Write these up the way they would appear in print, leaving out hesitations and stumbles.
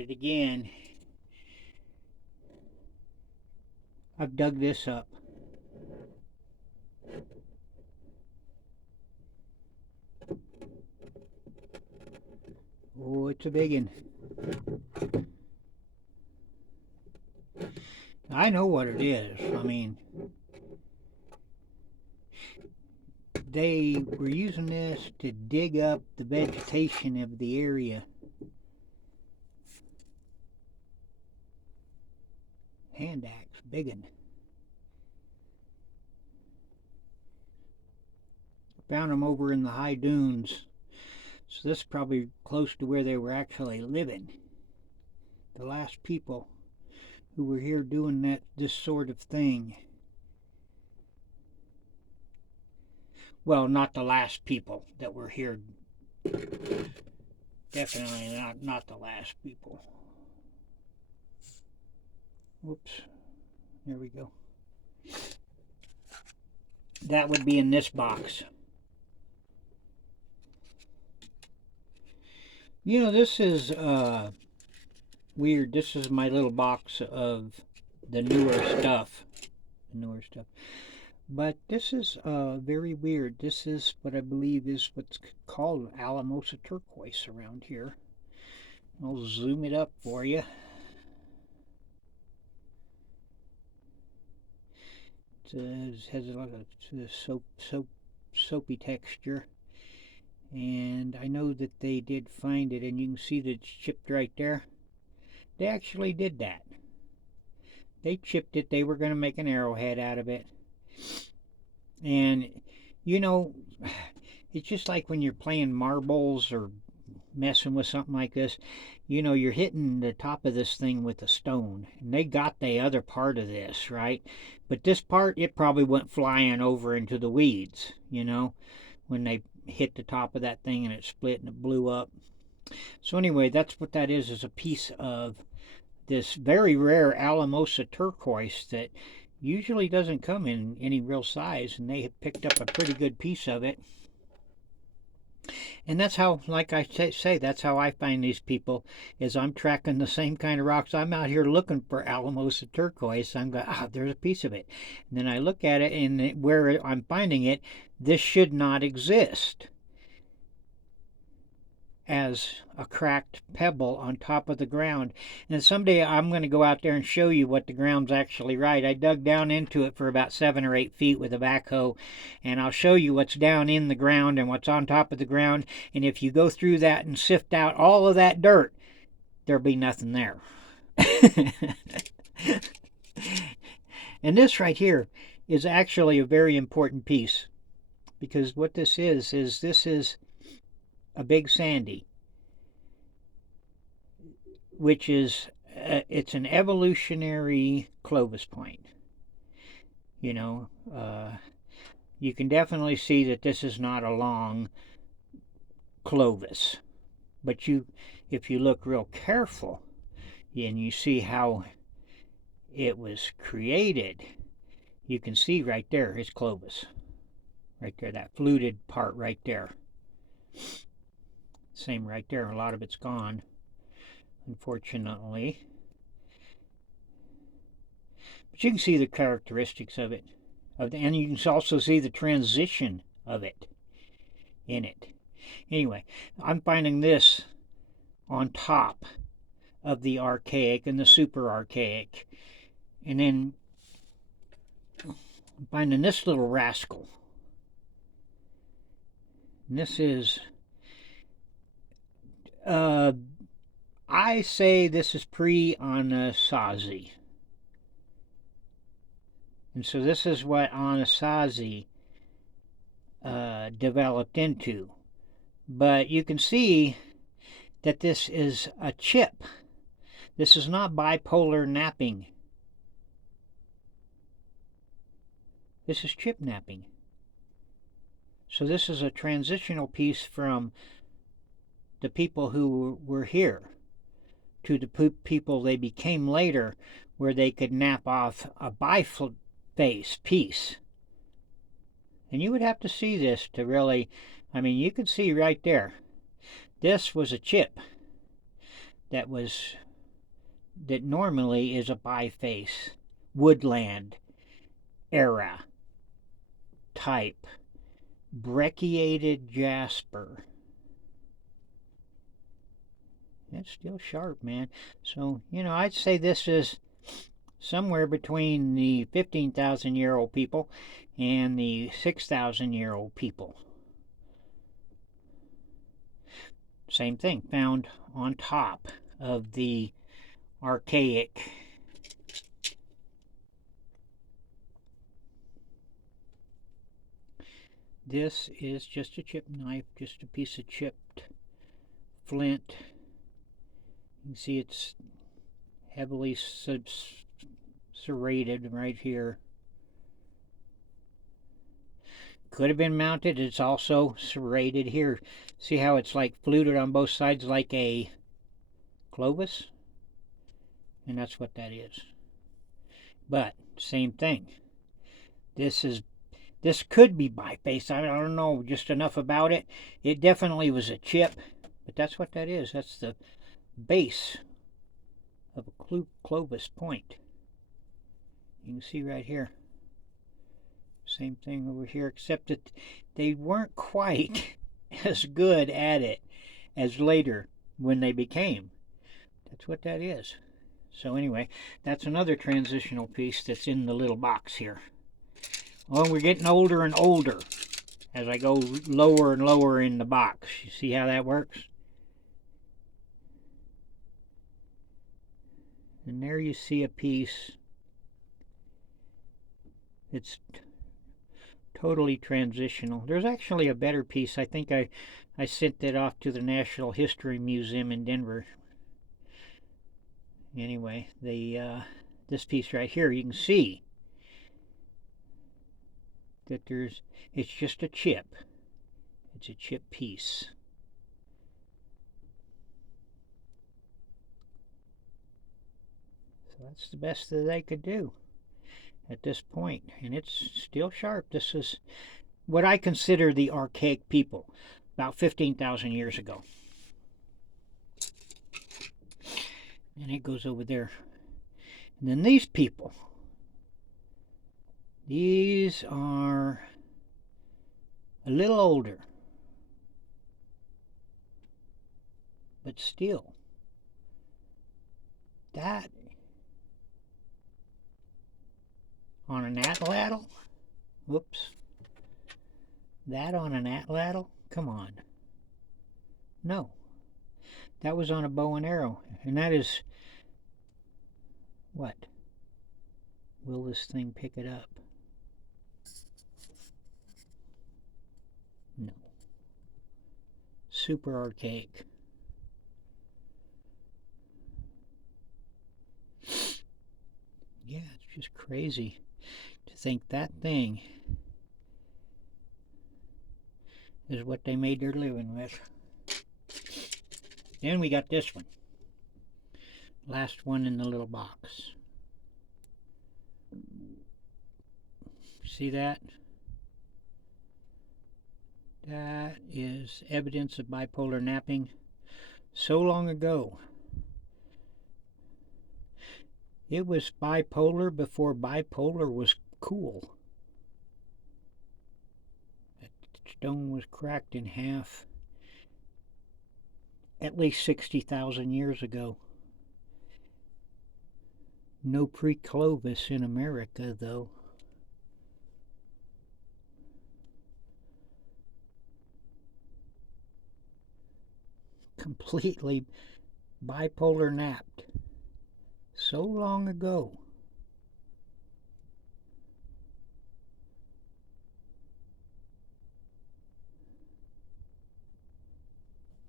it again. I've dug this up. Oh, it's a big one. I know what it is. I mean, they were using this to dig up the vegetation of the area. Hand axe, big one. Found them over in the high dunes. So this is probably close to where they were actually living. The last people who were here doing this sort of thing. Well, not the last people that were here. Definitely not the last people. Whoops. There we go. That would be in this box. You know, this is weird. This is my little box of the newer stuff. But this is very weird. This is what I believe is what's called Alamosa turquoise around here. I'll zoom it up for you. It has a lot of soapy texture. And I know that they did find it, and you can see that it's chipped right there. They actually did that. They chipped it. They were going to make an arrowhead out of it. And, you know, it's just like when you're playing marbles or messing with something like this. You know, you're hitting the top of this thing with a stone. And they got the other part of this, right? But this part, it probably went flying over into the weeds, you know, when they hit the top of that thing and it split and it blew up. So anyway, that's what that is a piece of this very rare Alamosa turquoise that usually doesn't come in any real size, and they have picked up a pretty good piece of it. And that's how, like I say, that's how I find these people, is I'm tracking the same kind of rocks. I'm out here looking for Alamosa turquoise. I'm going, there's a piece of it. And then I look at it, and where I'm finding it, this should not exist as a cracked pebble on top of the ground. And someday I'm going to go out there and show you what the ground's actually right. I dug down into it for about 7 or 8 feet with a backhoe, and I'll show you what's down in the ground and what's on top of the ground. And if you go through that and sift out all of that dirt, there'll be nothing there. And this right here is actually a very important piece, because what this is this is a big sandy, which is it's an evolutionary Clovis point. You know, you can definitely see that this is not a long Clovis, but if you look real careful and you see how it was created, you can see right there is Clovis, right there, that fluted part right there. Same right there. A lot of it's gone, unfortunately. But you can see the characteristics of it. And you can also see the transition of it in it. Anyway, I'm finding this on top of the archaic and the super archaic. And then I'm finding this little rascal. And this is... I say this is pre-Anasazi. And so this is what Anasazi developed into. But you can see that this is a chip. This is not bipolar napping. This is chip napping. So this is a transitional piece from the people who were here to the people they became later, where they could nap off a biface piece. And you would have to see this to really, I mean, you could see right there, this was a chip that was that normally is a biface, woodland, era, type, brecciated jasper. It's still sharp, man. So, I'd say this is somewhere between the 15,000-year-old people and the 6,000-year-old people. Same thing, found on top of the archaic. This is just a chip knife, just a piece of chipped flint. You can see it's heavily serrated right here. Could have been mounted. It's also serrated here. See how it's like fluted on both sides like a Clovis? And that's what that is. But same thing. This could be biface. I don't know just enough about it. It definitely was a chip, but that's what that is. That's the base of a Clovis point. You can see right here. Same thing over here, except that they weren't quite as good at it as later when they became. That's what that is. So anyway, that's another transitional piece that's in the little box here. Well, we're getting older and older as I go lower and lower in the box. You see how that works? And there you see a piece. It's totally transitional. There's actually a better piece. I think I sent that off to the National History Museum in Denver. Anyway, this piece right here, you can see that it's just a chip. It's a chip piece. So that's the best that they could do at this point, and it's still sharp. This is what I consider the archaic people, about 15,000 years ago. And it goes over there. And then these people, these are a little older, but still, that on an atlatl? Whoops. That on an atlatl? Come on. No. That was on a bow and arrow. And that is... what? Will this thing pick it up? No. Super archaic. Yeah, it's just crazy to think that thing is what they made their living with. Then we got this one. Last one in the little box. See that? That is evidence of bipolar napping so long ago. It was bipolar before bipolar was cool. That stone was cracked in half at least 60,000 years ago. No pre-Clovis in America, though. Completely bipolar napped so long ago.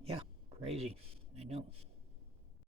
Yeah, crazy, I know.